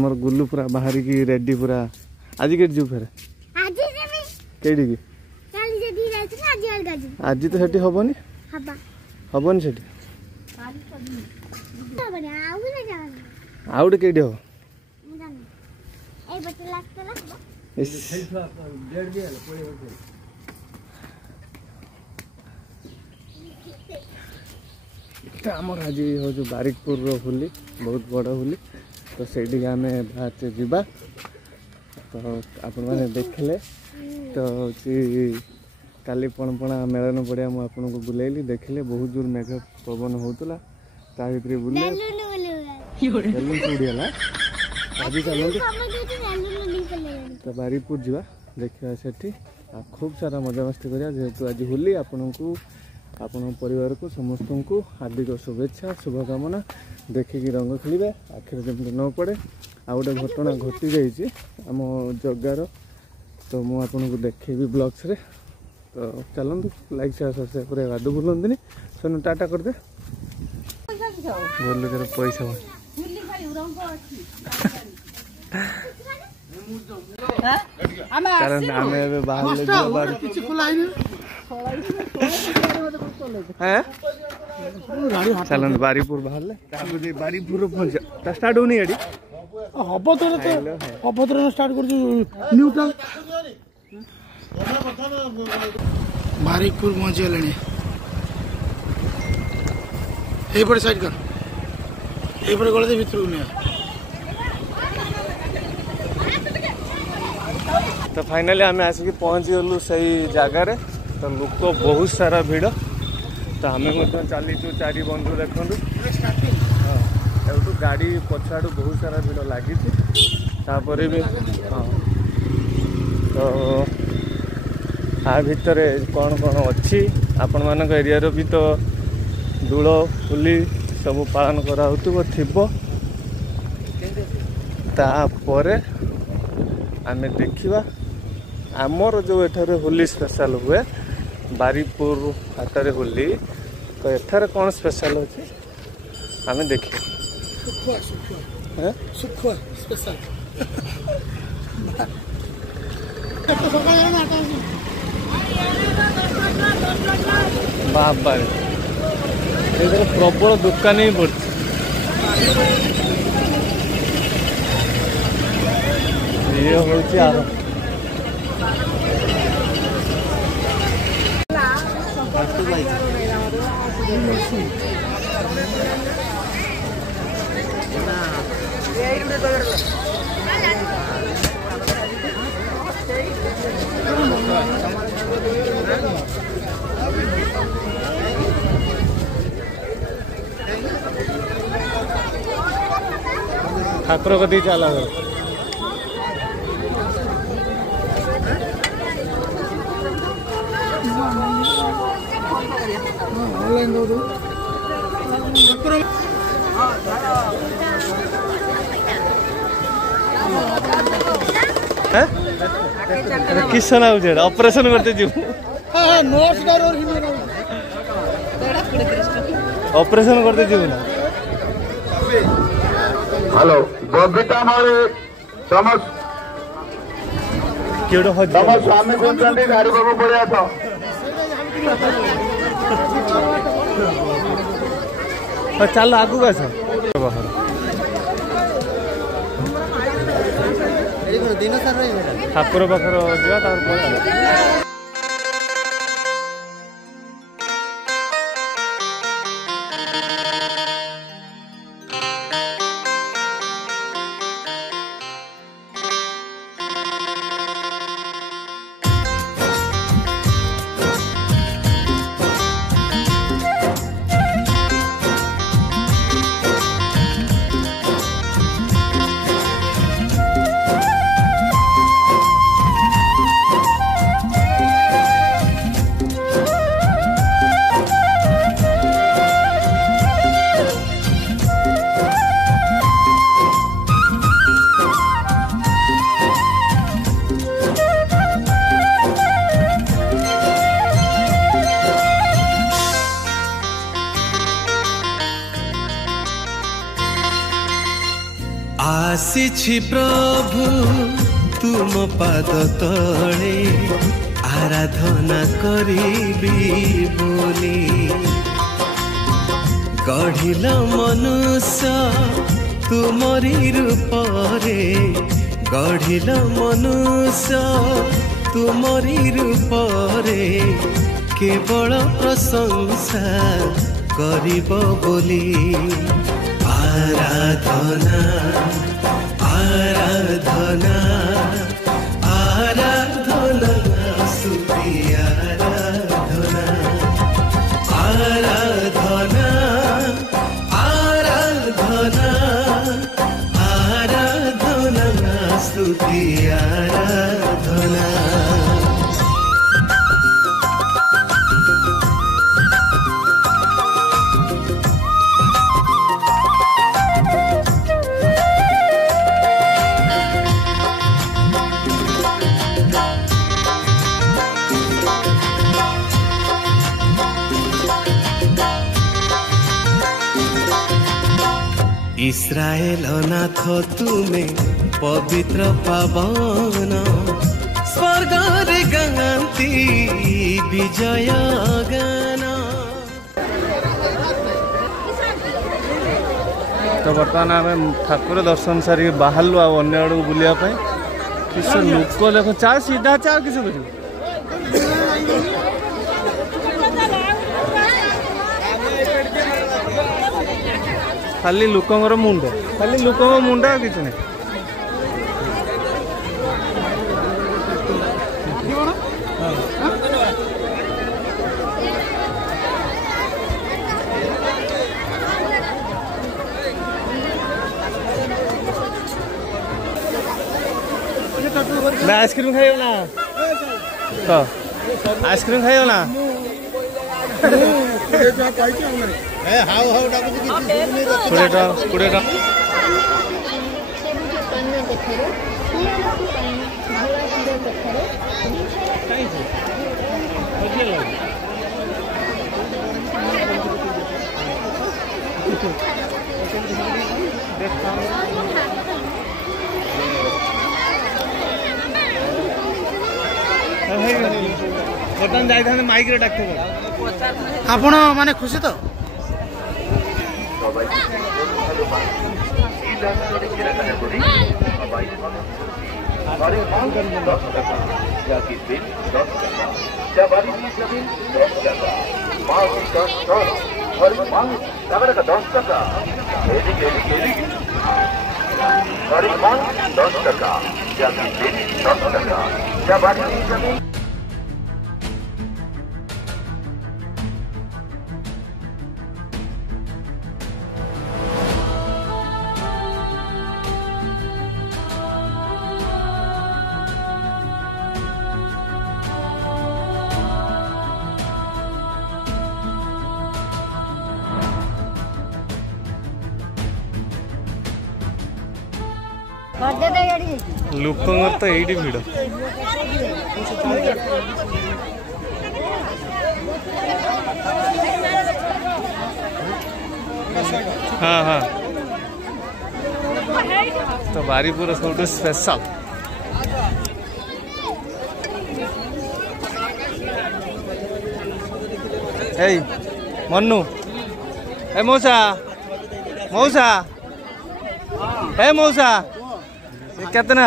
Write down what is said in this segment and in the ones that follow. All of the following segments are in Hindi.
हमर गुल्लू पूरा बाहर की रेडी पूरा आज के जो फेर आज जेबी केडी की काली जदी रात ना आज अलगा जी आज तो सेठी हबनी हबा हबनी सेठी काली कदी हबनी आउ ना जान आउड केडी हो जान ए बटला लागतला इस डेढ़ दिया पड़े होते आमर आज हो जो बारिकपुर होली बहुत बड़ होली तो सेठी आम बाहर जीवा तो आपण मैंने देखले तो काली पणपणा मेलन पड़िया मुझे आपको बुलेली देखले बहुत जोर मेघ पवन होता ता भीतर बुले उड़ीगला आज चलते तो बारिकपुर जावा देखा सेठी खूब सारा मजा मस्ती करिया जेहेतु आज होली आपन परिवार को समस्त को हार्दिक शुभेच्छा शुभकामना देखिकी रंग खेलिए आखिर जमी न पड़े आ गोटे घटना घटी जाइए आम जगार तो मुझे देखेबी ब्लॉग्स रे तो चलतु लाइक शेयर सब्सक्राइब कर आदू भूलती सोनू टाटा करदे बोल पैसा कारण आम बाहर चलन बारीपुर बाहर बारीपुर पहुंचा स्टार्ट होनी गाड़ी हम तो स्टार्ट कर न्यू टाउन बारिकपुर पहुंची गले ये साइड कर ये गले भितर तो फाइनली आम आसिक पहुँची गलु सही जगार तो लोक बहुत सारा भिड़ तो आम चलीचु चारि बंधु देखु हाँ गाड़ी पछाड़ू बहुत सारा भिड़ लगी भी हाँ तो आ भितर कौन कौन अच्छी आपण मान एरिया भी तो दूल होली सब पालन करा तापर आमे देखिबा आमर जो एठारे होली स्पेशल हुए बारीपुर हाटरे होली तो एठारे कौन स्पेशल अच्छे आमे देखिए बाबा प्रबल दुकान ही पड़ी ये हूँ ठाकुर कदी चला किसान ऑपरेशन करते जीव ऑपरेशन करते जीव ना हेलो बबीता मारे समझ केडो हो तम स्वामी कोंचंडी गाड़ी बाबू पड़िया था चल आगु बस ठाकुर पाखर जा आसी प्रभु तुम पाद तले आराधना करिबी बोली गढ़िल मनुष्य तुमरी रूपरे गढ़िल मनुष्य तुमरी रूपरे केवल प्रशंसा करिब बोली आराधना आराधना आराधना स्तुति आराधना आराधना आराधना आराधना स्तुति आराधना इस्राएल नाथ तुमे पवित्र पावन स्वर्ग रे गांती विजय गान। तो बर्तमान आम ठाकुर दर्शन सारी बाहर अन्य आड़ बुलायापी किस लोक देख चा सीधा चा किस खाली लोकर मुंड खाली लोक मुंड किसी ना आइसक्रीम खाइयो ना तो आइसक्रीम खाइयो ना बर्तमान जाई माइक रे डाक आपण माने खुशी तो लोक तो ये भिड़ हाँ हाँ तो बारीपुर सब स्पेशल मनु ए मौसा मौसा ए मौसा कितना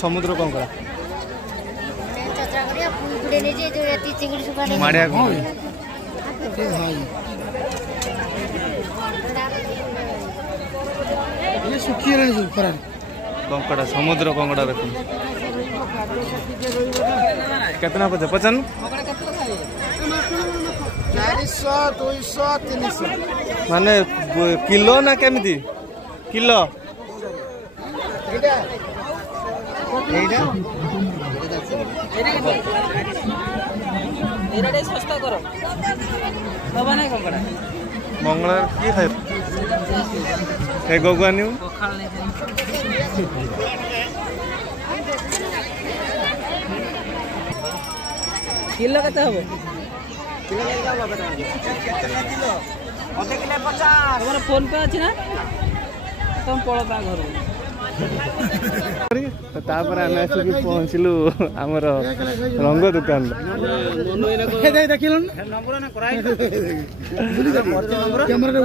समुद्र कौन करा माड़िया कंकड़ा समुद्र कंकड़ा देख कितना पचे 55 400 200 300 माने किलो ना केमिति किलो सस्ता करो दबा नहीं कंकड़ा मंगला की खाए ए गोगुआनी किलो केते हबो तमर फोन पे अछि ना तुम पळता घर तापर आमे आसिक पहुँचलु आमर रंग दुकान देखिल कैमरा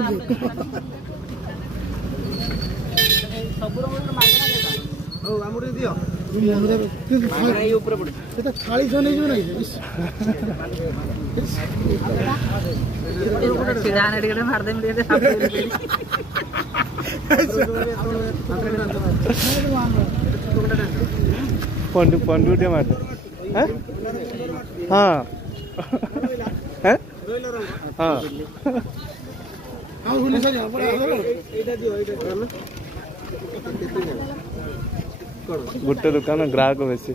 थाली सौ नहीं पंडू पंडू टे मार हाँ हाँ गोटे दुकान ग्राहक बेसी